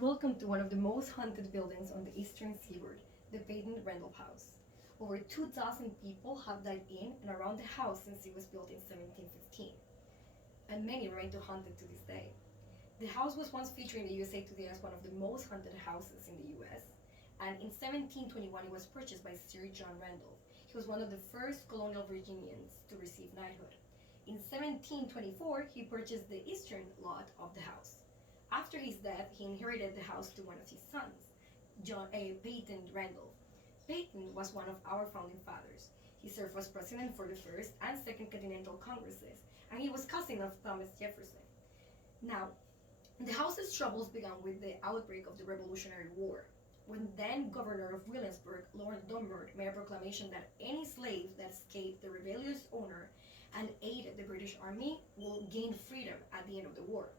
Welcome to one of the most haunted buildings on the eastern seaboard, the Peyton Randolph House. Over 2,000 people have died in and around the house since it was built in 1715, and many remain haunted to this day. The house was once featured in the USA Today as one of the most haunted houses in the US, and in 1721 it was purchased by Sir John Randolph. He was one of the first colonial Virginians to receive knighthood. In 1724, he purchased the eastern lot of the house. After his death, he inherited the house to one of his sons, Peyton Randolph. Peyton was one of our founding fathers. He served as president for the First and Second Continental Congresses, and he was cousin of Thomas Jefferson. Now, the house's troubles began with the outbreak of the Revolutionary War, when then Governor of Williamsburg, Lord Dunmore, made a proclamation that any slave that escaped the rebellious owner and aided the British Army will gain freedom at the end of the war.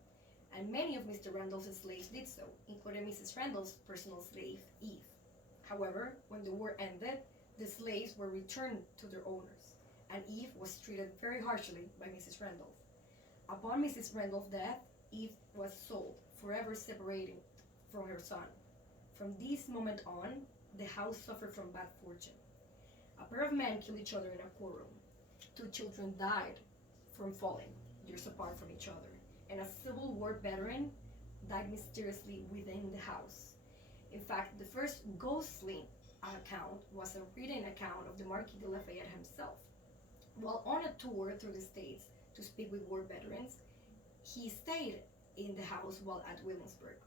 And many of Mr. Randolph's slaves did so, including Mrs. Randolph's personal slave, Eve. However, when the war ended, the slaves were returned to their owners, and Eve was treated very harshly by Mrs. Randolph. Upon Mrs. Randolph's death, Eve was sold, forever separating from her son. From this moment on, the house suffered from bad fortune. A pair of men killed each other in a courtroom. 2 children died from falling years apart from each other, and a Civil War veteran died mysteriously within the house. In fact, the first ghostly account was a written account of the Marquis de Lafayette himself. While on a tour through the States to speak with war veterans, he stayed in the house while at Williamsburg.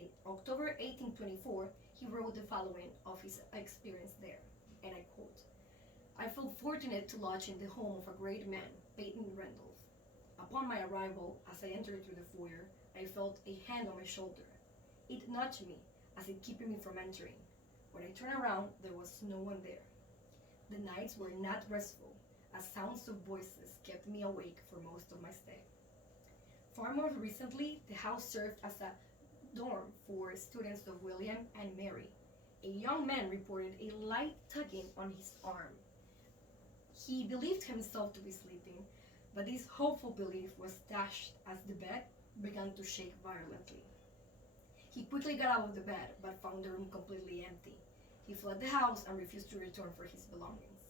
In October 1824, he wrote the following of his experience there, and I quote, "I felt fortunate to lodge in the home of a great man, Peyton Randolph. Upon my arrival, as I entered through the foyer, I felt a hand on my shoulder. It nudged me, as if keeping me from entering. When I turned around, there was no one there. The nights were not restful, as sounds of voices kept me awake for most of my stay. Far more recently, the house served as a dorm for students of William and Mary. A young man reported a light tugging on his arm. He believed himself to be sleeping, but this hopeful belief was dashed as the bed began to shake violently. He quickly got out of the bed, but found the room completely empty. He fled the house and refused to return for his belongings."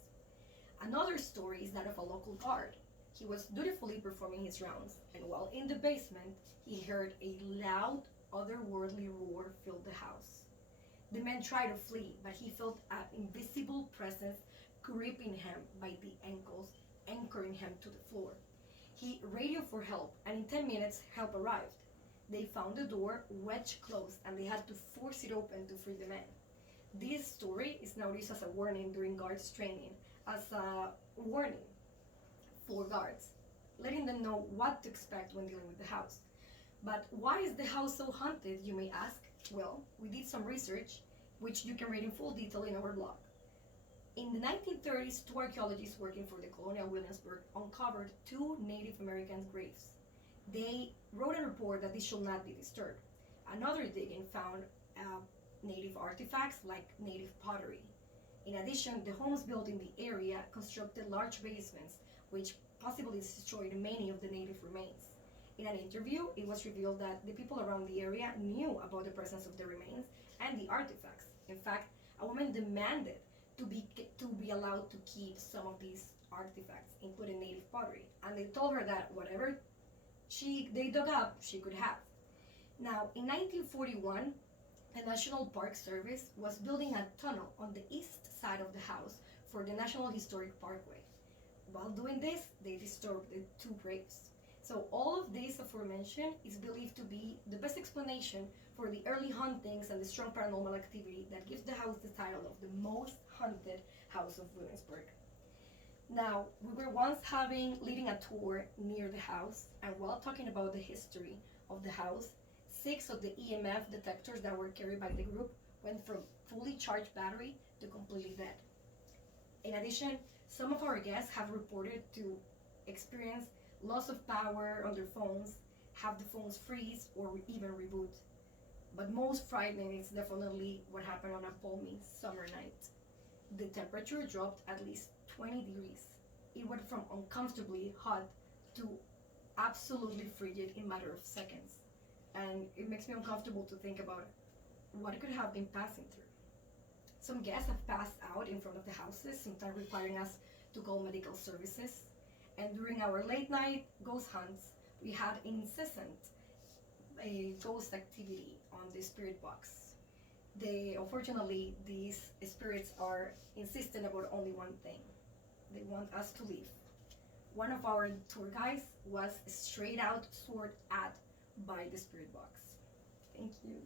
Another story is that of a local guard. He was dutifully performing his rounds, and while in the basement, he heard a loud, otherworldly roar fill the house. The man tried to flee, but he felt an invisible presence gripping him by the ankles, anchoring him to the floor. He radioed for help, and in 10 minutes, help arrived. They found the door wedged closed, and they had to force it open to free the man. This story is now used as a warning during guards training, as a warning for guards, letting them know what to expect when dealing with the house. But why is the house so haunted, you may ask? Well, we did some research, which you can read in full detail in our blog. In the 1930s, 2 archaeologists working for the Colonial Williamsburg uncovered 2 Native American graves. They wrote a report that this should not be disturbed. Another digging found native artifacts like native pottery. In addition, the homes built in the area constructed large basements, which possibly destroyed many of the native remains. In an interview, it was revealed that the people around the area knew about the presence of the remains and the artifacts. In fact, a woman demanded to be allowed to keep some of these artifacts, including native pottery, and they told her that whatever they dug up, she could have. Now, in 1941, the National Park Service was building a tunnel on the east side of the house for the National Historic Parkway. While doing this, they disturbed the 2 graves. So all of this aforementioned is believed to be the best explanation for the early hauntings and the strong paranormal activity that gives the house the title of the most haunted house of Williamsburg. Now, we were once leading a tour near the house, and while talking about the history of the house, 6 of the EMF detectors that were carried by the group went from fully charged battery to completely dead. In addition, some of our guests have reported to experience loss of power on their phones, have the phones freeze, or even reboot. But most frightening is definitely what happened on a balmy summer night. The temperature dropped at least 20 degrees. It went from uncomfortably hot to absolutely frigid in a matter of seconds. and it makes me uncomfortable to think about what could have been passing through. Some guests have passed out in front of the houses, sometimes requiring us to call medical services. And during our late night ghost hunts, we had incessant ghost activity on the spirit box. Unfortunately, these spirits are insistent about only one thing. They want us to leave. One of our tour guides was straight out sword at by the spirit box. Thank you.